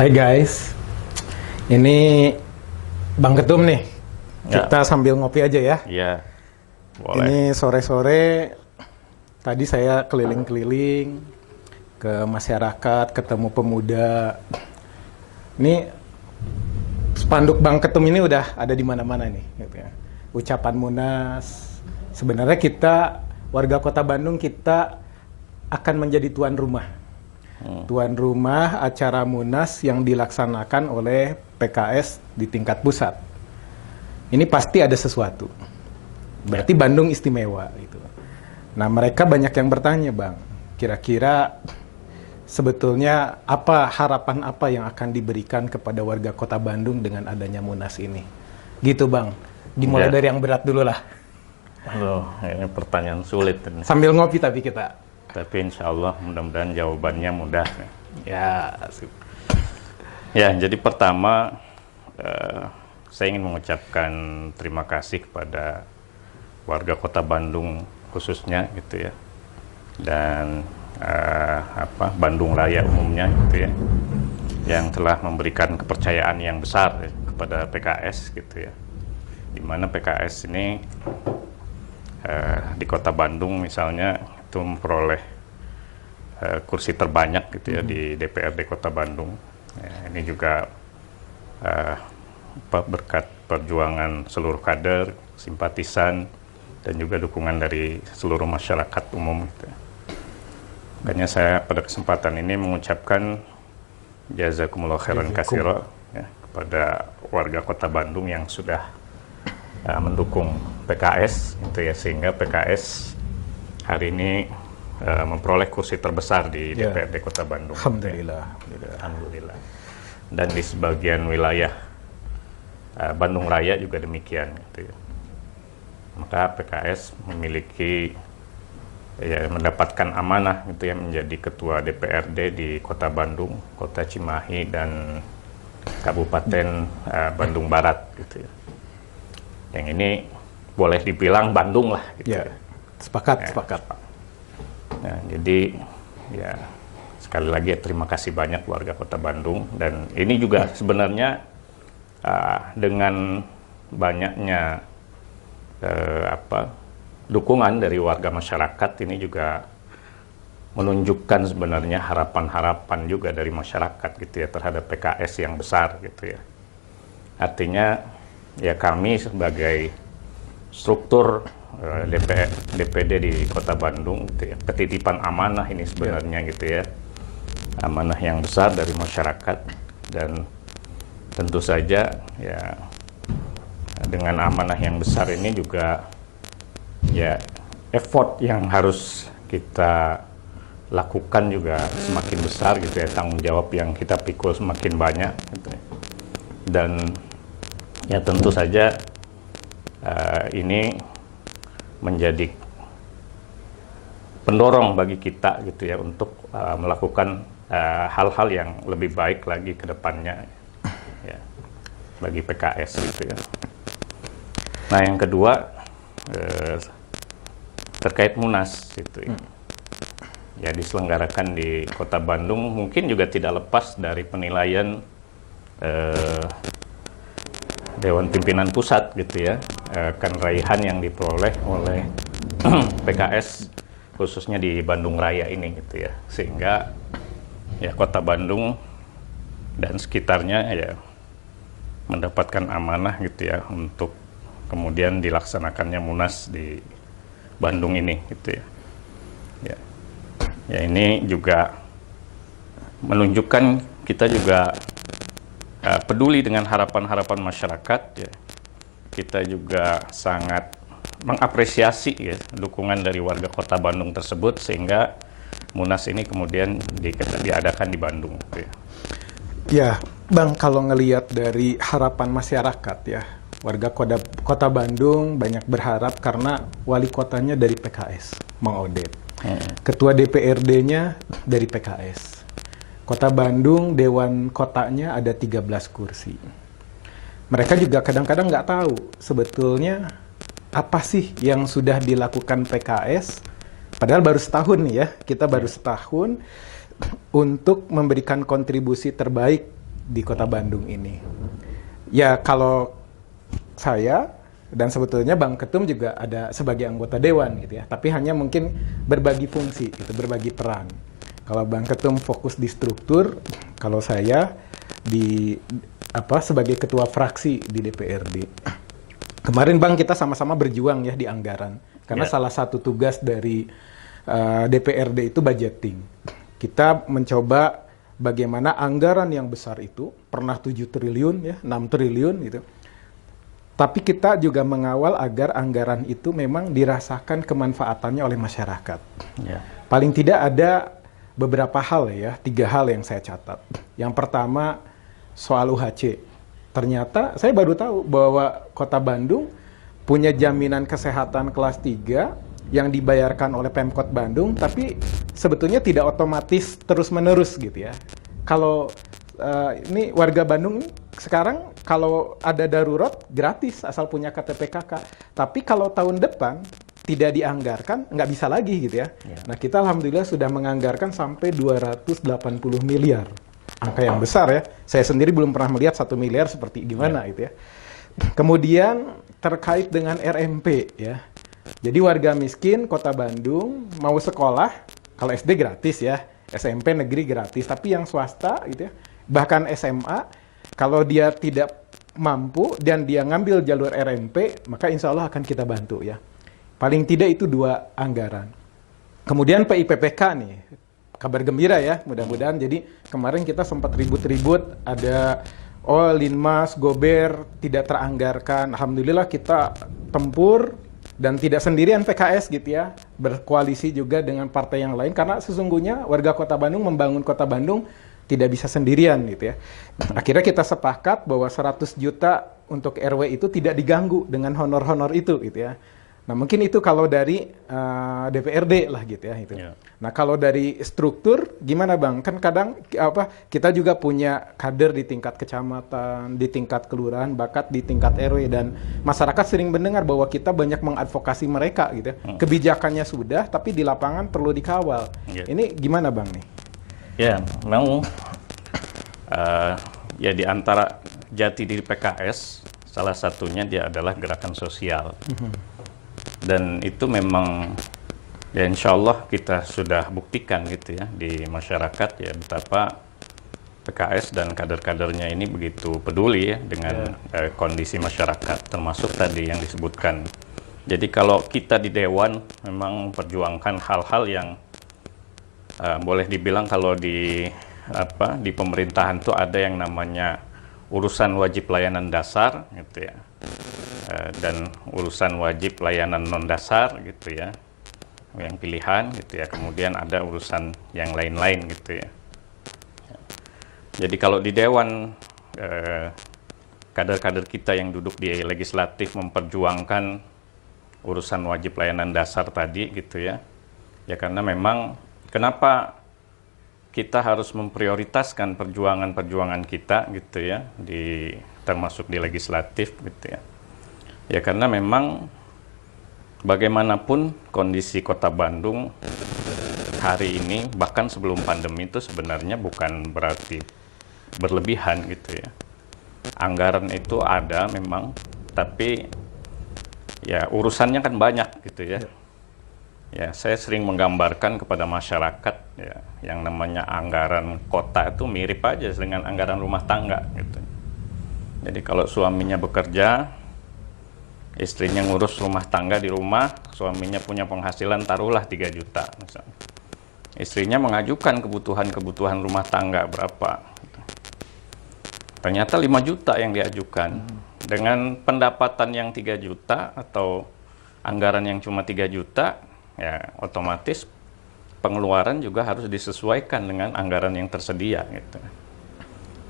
Hai guys, ini Bang Ketum nih. Ya. Kita sambil ngopi aja ya. Iya, boleh. Ini sore-sore, tadi saya keliling-keliling ke masyarakat, ketemu pemuda. Ini spanduk Bang Ketum ini udah ada di mana-mana nih. Gitu ya. Ucapan Munas. Sebenarnya kita, warga Kota Bandung, kita akan menjadi tuan rumah. Tuan rumah acara Munas yang dilaksanakan oleh PKS di tingkat pusat. Ini pasti ada sesuatu. Berarti Bandung istimewa gitu. Nah, mereka banyak yang bertanya, Bang. Kira-kira sebetulnya harapan apa yang akan diberikan kepada warga Kota Bandung dengan adanya Munas ini? Gitu, Bang. Dimulai dari yang berat dulu lah. Aduh, ini pertanyaan sulit. Sambil ngopi tapi kita. Tapi insya Allah mudah-mudahan jawabannya mudah. Ya, Ya, jadi pertama saya ingin mengucapkan terima kasih kepada warga Kota Bandung khususnya gitu ya, dan Bandung Raya umumnya gitu ya, yang telah memberikan kepercayaan yang besar ya, kepada PKS gitu ya, dimana PKS ini di Kota Bandung misalnya itu memperoleh kursi terbanyak gitu ya di DPRD Kota Bandung. Ya, ini juga berkat perjuangan seluruh kader, simpatisan, dan juga dukungan dari seluruh masyarakat umum. Gitu. Makanya saya pada kesempatan ini mengucapkan jazakumullah khairan katsira ya, kepada warga Kota Bandung yang sudah mendukung PKS, gitu ya, sehingga PKS hari ini memperoleh kursi terbesar di DPRD Kota Bandung. Alhamdulillah. Alhamdulillah. Dan di sebagian wilayah Bandung Raya juga demikian. Gitu ya. Maka PKS memiliki mendapatkan amanah gitu ya, menjadi ketua DPRD di Kota Bandung, Kota Cimahi, dan Kabupaten Bandung Barat. Gitu ya. Yang ini boleh dibilang Bandung lah. Gitu Ya, sepakat. Nah, jadi ya sekali lagi terima kasih banyak warga Kota Bandung, dan ini juga sebenarnya dengan banyaknya dukungan dari warga masyarakat ini juga menunjukkan sebenarnya harapan-harapan juga dari masyarakat gitu ya terhadap PKS yang besar gitu ya. Artinya ya kami sebagai struktur DPD di Kota Bandung gitu ya, ketitipan amanah ini sebenarnya gitu ya, amanah yang besar dari masyarakat, dan tentu saja ya dengan amanah yang besar ini juga ya effort yang harus kita lakukan juga semakin besar gitu ya, tanggung jawab yang kita pikul semakin banyak gitu ya. Dan ya tentu saja ini menjadi pendorong bagi kita gitu ya untuk melakukan hal-hal yang lebih baik lagi ke depannya ya, bagi PKS gitu ya. Nah, yang kedua terkait Munas gitu ya. Ya diselenggarakan di Kota Bandung mungkin juga tidak lepas dari penilaian Dewan Pimpinan Pusat gitu ya, kan raihan yang diperoleh oleh PKS khususnya di Bandung Raya ini gitu ya, sehingga ya Kota Bandung dan sekitarnya ya mendapatkan amanah gitu ya untuk kemudian dilaksanakannya Munas di Bandung ini gitu ya. Ya ini juga menunjukkan kita juga peduli dengan harapan-harapan masyarakat ya. Kita juga sangat mengapresiasi ya dukungan dari warga Kota Bandung tersebut, sehingga Munas ini kemudian diadakan di Bandung gitu ya. Ya, Bang, kalau ngelihat dari harapan masyarakat ya, warga Kota Bandung banyak berharap karena wali kotanya dari PKS, Mang Oded. Ketua DPRD-nya dari PKS. Kota Bandung, Dewan Kotanya ada 13 kursi. Mereka juga kadang-kadang nggak tahu sebetulnya apa sih yang sudah dilakukan PKS. Padahal baru setahun nih ya, kita baru setahun untuk memberikan kontribusi terbaik di Kota Bandung ini. Ya kalau saya dan sebetulnya Bang Ketum juga ada sebagai anggota dewan gitu ya, tapi hanya mungkin berbagi fungsi, gitu, berbagi peran. Kalau Bang Ketum fokus di struktur, kalau saya di sebagai ketua fraksi di DPRD. Kemarin Bang kita sama-sama berjuang ya di anggaran, karena salah satu tugas dari DPRD itu budgeting. Kita mencoba bagaimana anggaran yang besar itu, pernah 7 triliun ya, 6 triliun gitu. Tapi kita juga mengawal agar anggaran itu memang dirasakan kemanfaatannya oleh masyarakat. Ya. Paling tidak ada beberapa hal ya, 3 hal yang saya catat. Yang pertama soal UHC. Ternyata saya baru tahu bahwa Kota Bandung punya jaminan kesehatan kelas 3 yang dibayarkan oleh Pemkot Bandung, tapi sebetulnya tidak otomatis terus-menerus gitu ya. Kalau ini warga Bandung ini sekarang kalau ada darurat gratis asal punya KTP KK. Tapi kalau tahun depan tidak dianggarkan, nggak bisa lagi gitu ya. Nah kita alhamdulillah sudah menganggarkan sampai 280 miliar. Angka yang besar ya. Saya sendiri belum pernah melihat 1 miliar seperti gimana gitu ya. Kemudian terkait dengan RMP ya. Jadi warga miskin Kota Bandung mau sekolah, kalau SD gratis ya, SMP negeri gratis, tapi yang swasta gitu ya, bahkan SMA, kalau dia tidak mampu dan dia ngambil jalur RMP, maka insya Allah akan kita bantu ya. Paling tidak itu 2 anggaran. Kemudian PIPPK nih, kabar gembira ya, mudah-mudahan. Jadi kemarin kita sempat ribut-ribut, ada Linmas, Gober tidak teranggarkan. Alhamdulillah kita tempur dan tidak sendirian PKS gitu ya, berkoalisi juga dengan partai yang lain, karena sesungguhnya warga Kota Bandung membangun Kota Bandung tidak bisa sendirian gitu ya. Akhirnya kita sepakat bahwa 100 juta untuk RW itu tidak diganggu dengan honor-honor itu gitu ya. Nah mungkin itu kalau dari DPRD lah gitu ya itu. Nah kalau dari struktur gimana Bang? Kan kadang kita juga punya kader di tingkat kecamatan, di tingkat kelurahan, bahkan di tingkat RW, dan masyarakat sering mendengar bahwa kita banyak mengadvokasi mereka gitu ya. Kebijakannya sudah, tapi di lapangan perlu dikawal. Ini gimana Bang nih? Ya, memang ya di antara jati diri PKS, salah satunya dia adalah gerakan sosial. Dan itu memang ya insya Allah kita sudah buktikan gitu ya di masyarakat ya, betapa PKS dan kader-kadernya ini begitu peduli ya dengan kondisi masyarakat, termasuk tadi yang disebutkan. Jadi kalau kita di Dewan memang memperjuangkan hal-hal yang boleh dibilang kalau di pemerintahan itu ada yang namanya urusan wajib layanan dasar gitu ya, dan urusan wajib layanan non dasar gitu ya, yang pilihan gitu ya, kemudian ada urusan yang lain-lain gitu ya. Jadi kalau di Dewan kader-kader kita yang duduk di legislatif memperjuangkan urusan wajib layanan dasar tadi gitu ya, ya karena memang kenapa kita harus memprioritaskan perjuangan-perjuangan kita gitu ya, termasuk di legislatif gitu ya. Ya karena memang bagaimanapun kondisi Kota Bandung hari ini, bahkan sebelum pandemi itu sebenarnya bukan berarti berlebihan gitu ya. Anggaran itu ada memang, tapi ya urusannya kan banyak gitu ya. Ya, saya sering menggambarkan kepada masyarakat ya, yang namanya anggaran kota itu mirip aja dengan anggaran rumah tangga gitu. Jadi kalau suaminya bekerja, istrinya ngurus rumah tangga di rumah, suaminya punya penghasilan taruhlah 3 juta misalnya. Istrinya mengajukan kebutuhan rumah tangga berapa. Gitu. Ternyata 5 juta yang diajukan. Dengan pendapatan yang 3 juta atau anggaran yang cuma 3 juta, ya otomatis pengeluaran juga harus disesuaikan dengan anggaran yang tersedia gitu.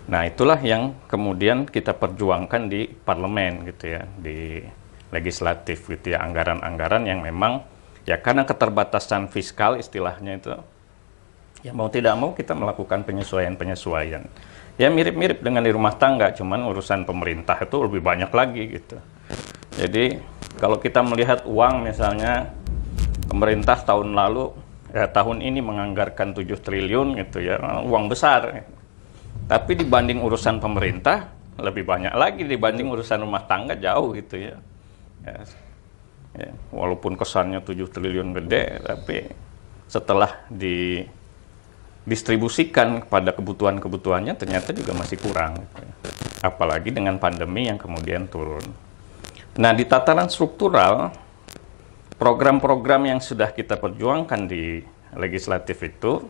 Nah itulah yang kemudian kita perjuangkan di parlemen gitu ya, di legislatif gitu ya, anggaran-anggaran yang memang ya karena keterbatasan fiskal istilahnya itu, ya mau tidak mau kita melakukan penyesuaian-penyesuaian. Ya mirip-mirip dengan di rumah tangga, cuman urusan pemerintah itu lebih banyak lagi gitu. Jadi kalau kita melihat uang misalnya, pemerintah tahun lalu, ya tahun ini menganggarkan 7 triliun gitu ya, uang besar. Tapi dibanding urusan pemerintah lebih banyak lagi, dibanding urusan rumah tangga jauh gitu ya. Ya, ya, walaupun kesannya 7 triliun gede, tapi setelah didistribusikan kepada kebutuhan-kebutuhannya ternyata juga masih kurang. Gitu ya. Apalagi dengan pandemi yang kemudian turun. Nah, di tataran struktural, program-program yang sudah kita perjuangkan di legislatif itu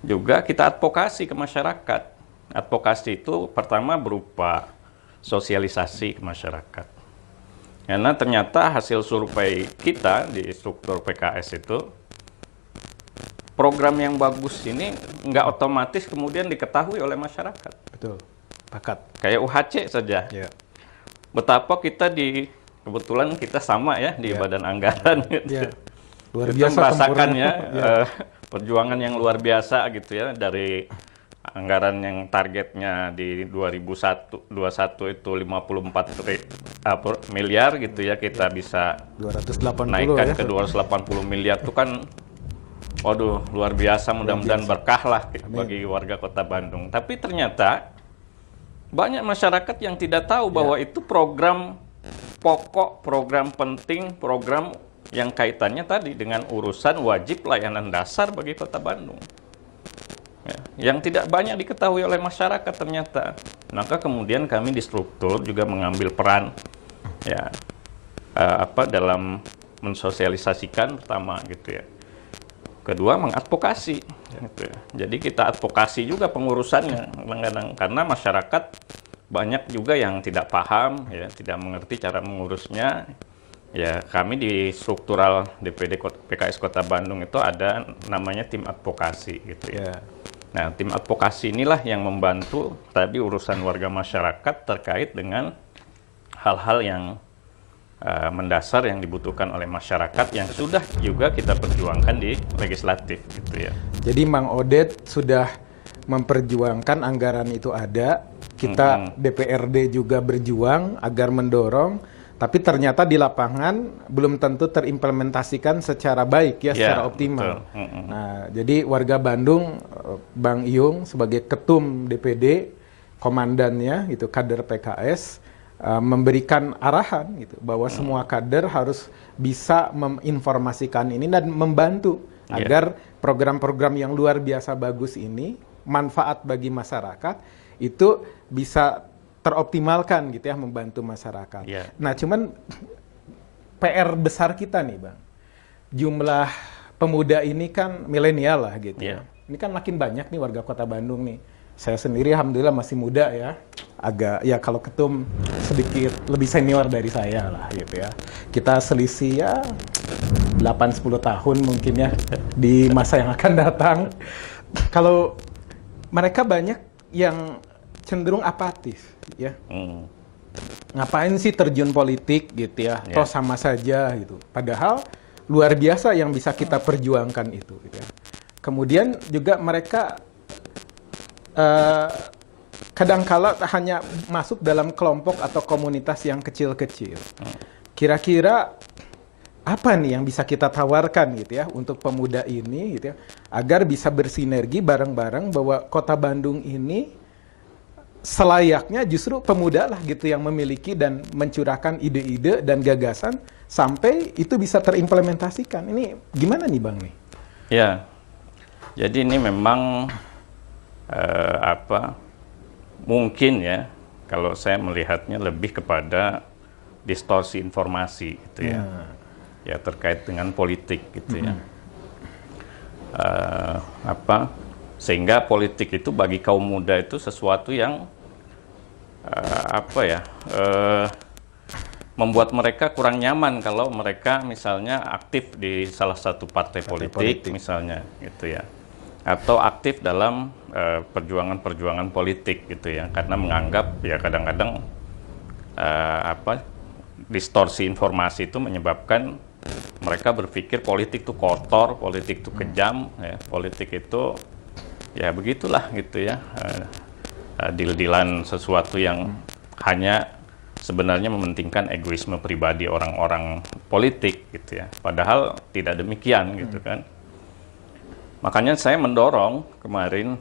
juga kita advokasi ke masyarakat. Advokasi itu pertama berupa sosialisasi ke masyarakat. Karena ternyata hasil survei kita di struktur PKS itu, program yang bagus ini nggak otomatis kemudian diketahui oleh masyarakat. Betul, pakat. Kayak UHC saja. Ya. Betapa kita kebetulan kita sama ya di Badan Anggaran gitu. Ya. Luar Kita biasa merasakannya sempurna. perjuangan yang luar biasa gitu ya, dari anggaran yang targetnya di 2021 itu 54 miliar gitu ya, kita bisa 280 naikkan ya. ke 280 miliar itu kan, waduh luar biasa, mudah-mudahan berkah lah bagi warga Kota Bandung. Tapi ternyata banyak masyarakat yang tidak tahu bahwa itu program pokok, program penting, program yang kaitannya tadi dengan urusan wajib layanan dasar bagi Kota Bandung. Ya, yang tidak banyak diketahui oleh masyarakat ternyata. Maka kemudian kami di struktur juga mengambil peran ya dalam mensosialisasikan pertama gitu ya. Kedua, mengadvokasi gitu ya. Jadi kita advokasi juga pengurusannya kadang-kadang, karena masyarakat banyak juga yang tidak paham ya, tidak mengerti cara mengurusnya. Ya, kami di struktural DPD PKS Kota Bandung itu ada namanya tim advokasi gitu ya. Nah, tim advokasi inilah yang membantu tadi urusan warga masyarakat terkait dengan hal-hal yang mendasar yang dibutuhkan oleh masyarakat yang sudah juga kita perjuangkan di legislatif gitu ya. Jadi Mang Odet sudah memperjuangkan anggaran itu ada, kita DPRD juga berjuang agar mendorong, tapi ternyata di lapangan belum tentu terimplementasikan secara baik ya, secara optimal. Nah, jadi warga Bandung, Bang Iyung sebagai ketum DPD, komandannya itu kader PKS, memberikan arahan gitu bahwa semua kader harus bisa menginformasikan ini dan membantu agar program-program yang luar biasa bagus ini manfaat bagi masyarakat itu bisa teroptimalkan gitu ya, membantu masyarakat. Nah, cuman PR besar kita nih, Bang. Jumlah pemuda ini kan milenial lah gitu. Ini kan makin banyak nih warga Kota Bandung nih. Saya sendiri alhamdulillah masih muda ya. Agak ya kalau ketum sedikit lebih senior dari saya lah gitu ya. Kita selisih ya 8-10 tahun mungkin ya di masa yang akan datang. Kalau mereka banyak yang cenderung apatis ya. Ngapain sih terjun politik gitu ya? Toh sama saja gitu. Padahal luar biasa yang bisa kita perjuangkan itu gitu ya. Kemudian juga mereka kadangkala hanya masuk dalam kelompok atau komunitas yang kecil-kecil. Kira-kira apa nih yang bisa kita tawarkan gitu ya untuk pemuda ini gitu ya, agar bisa bersinergi bareng-bareng bahwa Kota Bandung ini selayaknya justru pemuda lah gitu yang memiliki dan mencurahkan ide-ide dan gagasan sampai itu bisa terimplementasikan. Ini gimana nih Bang nih? Ya, jadi ini memang mungkin ya kalau saya melihatnya lebih kepada distorsi informasi gitu ya, ya terkait dengan politik gitu ya. Sehingga politik itu bagi kaum muda itu sesuatu yang membuat mereka kurang nyaman kalau mereka misalnya aktif di salah satu partai politik misalnya gitu ya, atau aktif dalam perjuangan-perjuangan politik gitu ya, karena menganggap ya kadang-kadang distorsi informasi itu menyebabkan mereka berpikir politik itu kotor, politik itu kejam, ya, politik itu ya begitulah gitu ya, deal-dealan sesuatu yang hanya sebenarnya mementingkan egoisme pribadi orang-orang politik gitu ya, padahal tidak demikian gitu kan. Makanya saya mendorong kemarin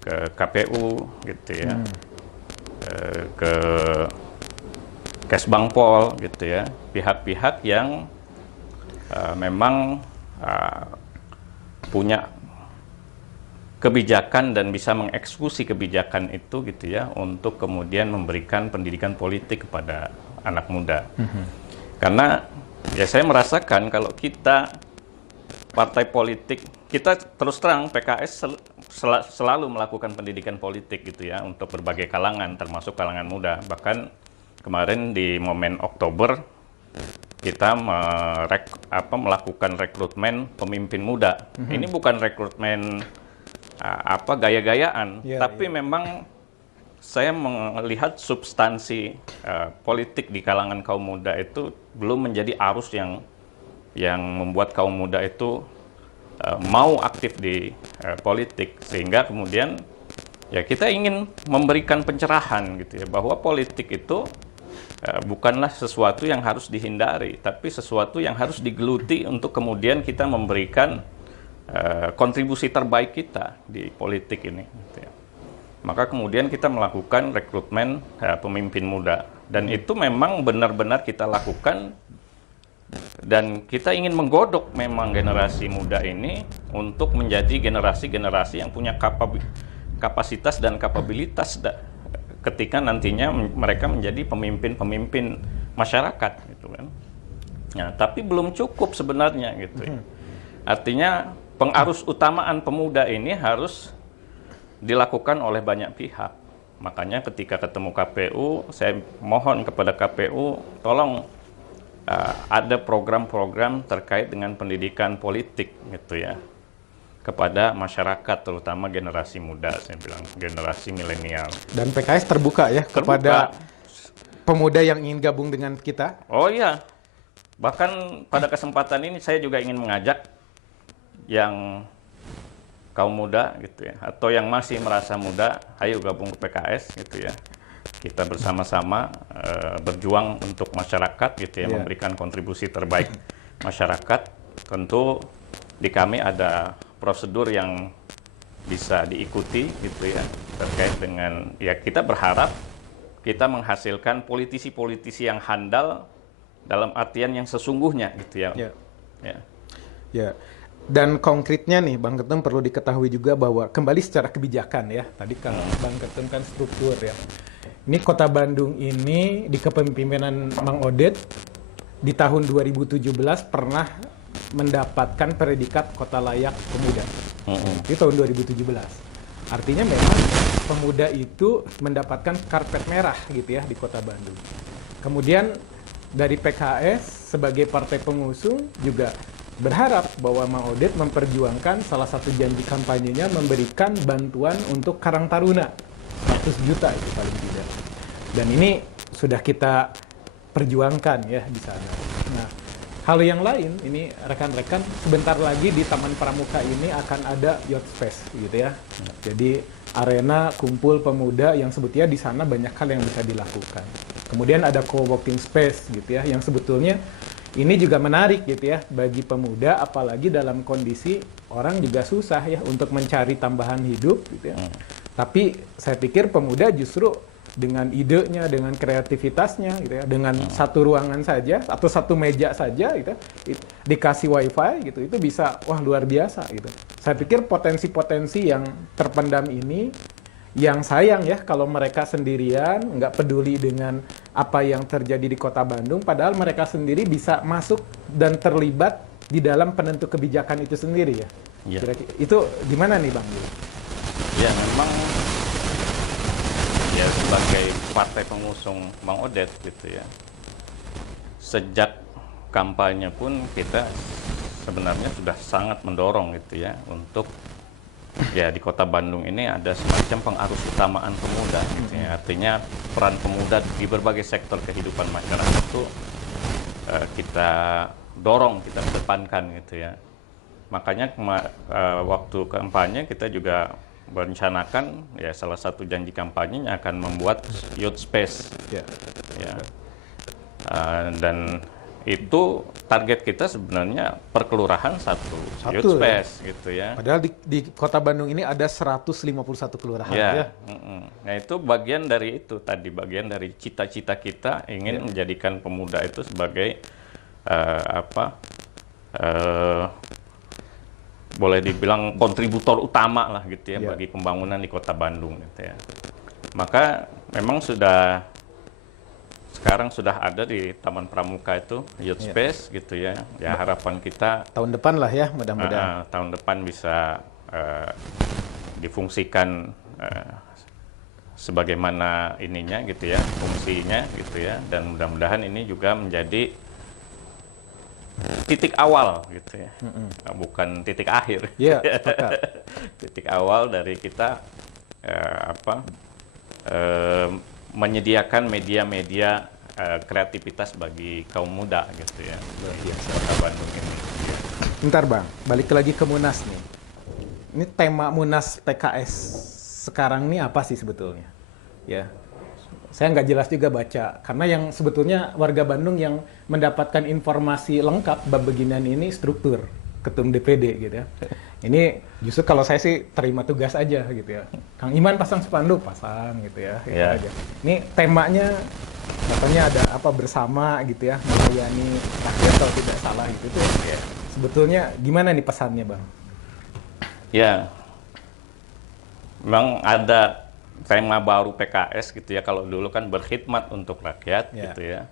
ke KPU gitu ya, ke Kesbangpol gitu ya, pihak-pihak yang memang punya kebijakan dan bisa mengeksekusi kebijakan itu gitu ya, untuk kemudian memberikan pendidikan politik kepada anak muda. Karena ya saya merasakan kalau kita partai politik, kita terus terang PKS selalu melakukan pendidikan politik gitu ya untuk berbagai kalangan, termasuk kalangan muda. Bahkan kemarin di momen Oktober kita melakukan rekrutmen pemimpin muda. Ini bukan rekrutmen gaya-gayaan, tapi memang saya melihat substansi politik di kalangan kaum muda itu belum menjadi arus yang membuat kaum muda itu mau aktif di politik, sehingga kemudian ya kita ingin memberikan pencerahan gitu ya, bahwa politik itu bukanlah sesuatu yang harus dihindari, tapi sesuatu yang harus digeluti untuk kemudian kita memberikan kontribusi terbaik kita di politik ini gitu ya. Maka kemudian kita melakukan rekrutmen pemimpin muda, dan itu memang benar-benar kita lakukan. Dan kita ingin menggodok memang generasi muda ini untuk menjadi generasi-generasi yang punya kapasitas dan kapabilitas ketika nantinya mereka menjadi pemimpin-pemimpin masyarakat gitu kan. Nah, tapi belum cukup sebenarnya gitu. Artinya pengarus utamaan pemuda ini harus dilakukan oleh banyak pihak. Makanya ketika ketemu KPU, saya mohon kepada KPU tolong ada program-program terkait dengan pendidikan politik gitu ya, kepada masyarakat, terutama generasi muda, saya bilang generasi milenial. Dan PKS terbuka ya kepada pemuda yang ingin gabung dengan kita? Oh iya, bahkan pada kesempatan ini saya juga ingin mengajak yang kaum muda gitu ya, atau yang masih merasa muda, ayo gabung ke PKS gitu ya. Kita bersama-sama berjuang untuk masyarakat gitu ya, memberikan kontribusi terbaik masyarakat. Tentu di kami ada prosedur yang bisa diikuti gitu ya, terkait dengan ya kita berharap kita menghasilkan politisi-politisi yang handal dalam artian yang sesungguhnya gitu ya. Ya. Dan konkretnya nih Bang Ketum perlu diketahui juga bahwa kembali secara kebijakan ya, tadi kalau Bang Ketum kan struktur ya. Ini Kota Bandung ini di kepemimpinan Mang Oded di tahun 2017 pernah mendapatkan predikat Kota Layak Pemuda. Di tahun 2017. Artinya memang pemuda itu mendapatkan karpet merah gitu ya di Kota Bandung. Kemudian dari PKS sebagai partai pengusung juga berharap bahwa Mang Oded memperjuangkan salah satu janji kampanyenya, memberikan bantuan untuk Karang Taruna 100 juta itu paling tidak. Dan ini sudah kita perjuangkan ya di sana. Nah, hal yang lain ini rekan-rekan, sebentar lagi di Taman Pramuka ini akan ada youth space gitu ya. Jadi arena kumpul pemuda yang sebetulnya di sana banyak hal yang bisa dilakukan. Kemudian ada co-working space gitu ya, yang sebetulnya ini juga menarik gitu ya bagi pemuda, apalagi dalam kondisi orang juga susah ya untuk mencari tambahan hidup gitu ya. Tapi saya pikir pemuda justru dengan idenya, dengan kreativitasnya gitu ya, dengan satu ruangan saja atau satu meja saja gitu, dikasih wifi gitu, itu bisa wah luar biasa gitu. Saya pikir potensi-potensi yang terpendam ini, yang sayang ya kalau mereka sendirian nggak peduli dengan apa yang terjadi di Kota Bandung, padahal mereka sendiri bisa masuk dan terlibat di dalam penentu kebijakan itu sendiri ya. Kira-kira itu gimana nih Bang? Ya memang ya sebagai partai pengusung Mang Oded gitu ya, sejak kampanye pun kita sebenarnya sudah sangat mendorong gitu ya untuk ya di Kota Bandung ini ada semacam pengarus utamaan pemuda gitu ya. Artinya peran pemuda di berbagai sektor kehidupan masyarakat itu kita dorong, kita kedepankan gitu ya. Makanya waktu kampanye kita juga merencanakan ya salah satu janji kampanyenya akan membuat youth space ya. Dan itu target kita sebenarnya per kelurahan satu Satu, youth space gitu ya. Padahal di Kota Bandung ini ada 151 kelurahan ya. Nah itu bagian dari itu tadi, bagian dari cita-cita kita ingin menjadikan pemuda itu sebagai boleh dibilang kontributor utama lah gitu ya bagi pembangunan di Kota Bandung gitu ya. Maka memang sekarang sudah ada di Taman Pramuka itu youth space gitu ya. Ya harapan kita Tahun depan lah ya, mudah-mudahan. tahun depan bisa difungsikan sebagaimana ininya gitu ya, fungsinya gitu ya, dan mudah-mudahan ini juga menjadi titik awal gitu ya, bukan titik akhir. Iya, sepakat. Titik awal dari kita menyediakan media-media kreativitas bagi kaum muda gitu ya. Kota Bandung ini. Bentar Bang, balik lagi ke Munas nih. Ini tema Munas PKS sekarang ini apa sih sebetulnya? Ya, saya nggak jelas juga baca. Karena yang sebetulnya warga Bandung yang mendapatkan informasi lengkap bab beginian ini struktur ketum DPD gitu ya. Ini justru kalau saya sih terima tugas aja gitu ya. Kang Iman pasang spanduk, pasang gitu ya. Gitu aja. Ini temanya katanya ada apa bersama gitu ya, melayani rakyat kalau tidak salah gitu tuh. Sebetulnya gimana nih pesannya Bang? Ya, memang ada tema baru PKS gitu ya. Kalau dulu kan berkhidmat untuk rakyat gitu ya.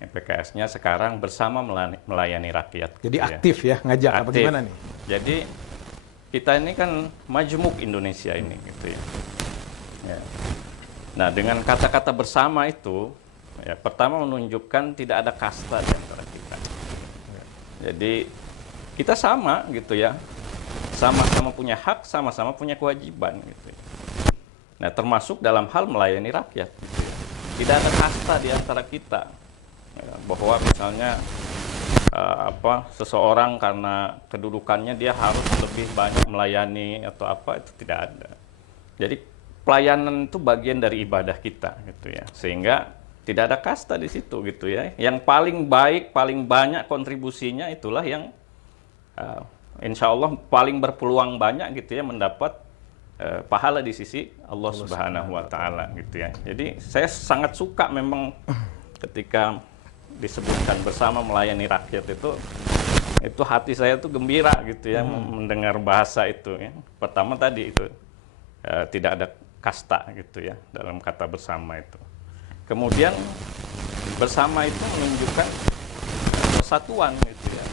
PKS-nya sekarang bersama melayani rakyat. Jadi gitu aktif ya, ngajak apa gimana nih? Jadi kita ini kan majemuk Indonesia ini gitu ya. Nah dengan kata-kata bersama itu, ya pertama menunjukkan tidak ada kasta di antara kita. Jadi kita sama gitu ya, sama-sama punya hak, sama-sama punya kewajiban gitu ya. Nah termasuk dalam hal melayani rakyat. Gitu ya. Tidak ada kasta di antara kita. Ya, bahwa misalnya seseorang karena kedudukannya dia harus lebih banyak melayani atau apa, itu tidak ada. Jadi pelayanan itu bagian dari ibadah kita gitu ya, sehingga tidak ada kasta di situ gitu ya. Yang paling baik, paling banyak kontribusinya itulah yang insya Allah paling berpeluang banyak gitu ya mendapat pahala di sisi Allah Subhanahu wa Ta'ala gitu ya. Jadi saya sangat suka memang ketika disebutkan bersama melayani rakyat itu hati saya tuh gembira gitu ya mendengar bahasa itu ya. Pertama tadi itu tidak ada kasta gitu ya dalam kata bersama itu. Kemudian bersama itu menunjukkan persatuan gitu ya.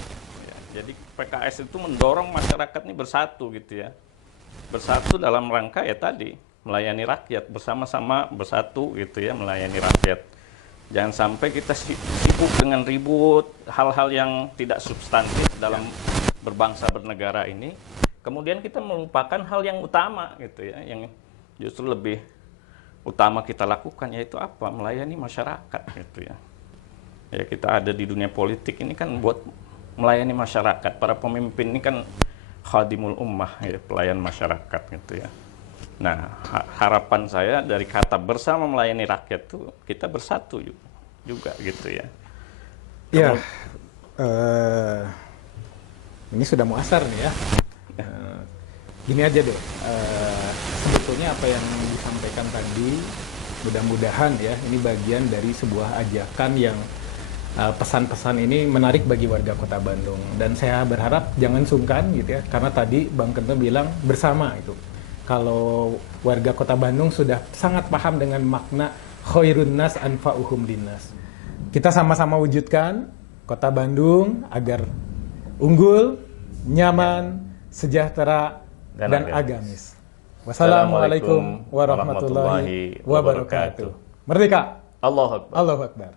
Jadi PKS itu mendorong masyarakat ini bersatu gitu ya. Bersatu dalam rangka ya tadi melayani rakyat, bersama-sama bersatu gitu ya, melayani rakyat. Jangan sampai kita sibuk dengan ribut hal-hal yang tidak substantif dalam berbangsa bernegara ini. Kemudian kita melupakan hal yang utama gitu ya, yang justru lebih utama kita lakukan, yaitu apa? Melayani masyarakat gitu ya. Ya kita ada di dunia politik ini kan buat melayani masyarakat. Para pemimpin ini kan khadimul ummah ya, pelayan masyarakat gitu ya. Nah, harapan saya dari kata bersama melayani rakyat itu kita bersatu juga gitu ya. Ya, ini sudah mau asar nih ya. Gini aja deh, sebetulnya apa yang disampaikan tadi, mudah-mudahan ya, ini bagian dari sebuah ajakan yang pesan-pesan ini menarik bagi warga Kota Bandung. Dan saya berharap jangan sungkan gitu ya, karena tadi Bang Kento bilang bersama itu. Kalau warga Kota Bandung sudah sangat paham dengan makna khairun nas anfa'uhum linnas. Kita sama-sama wujudkan Kota Bandung agar unggul, nyaman, sejahtera, dan agamis. Wassalamualaikum warahmatullahi wabarakatuh. Merdeka! Allahu Akbar. Allahu Akbar.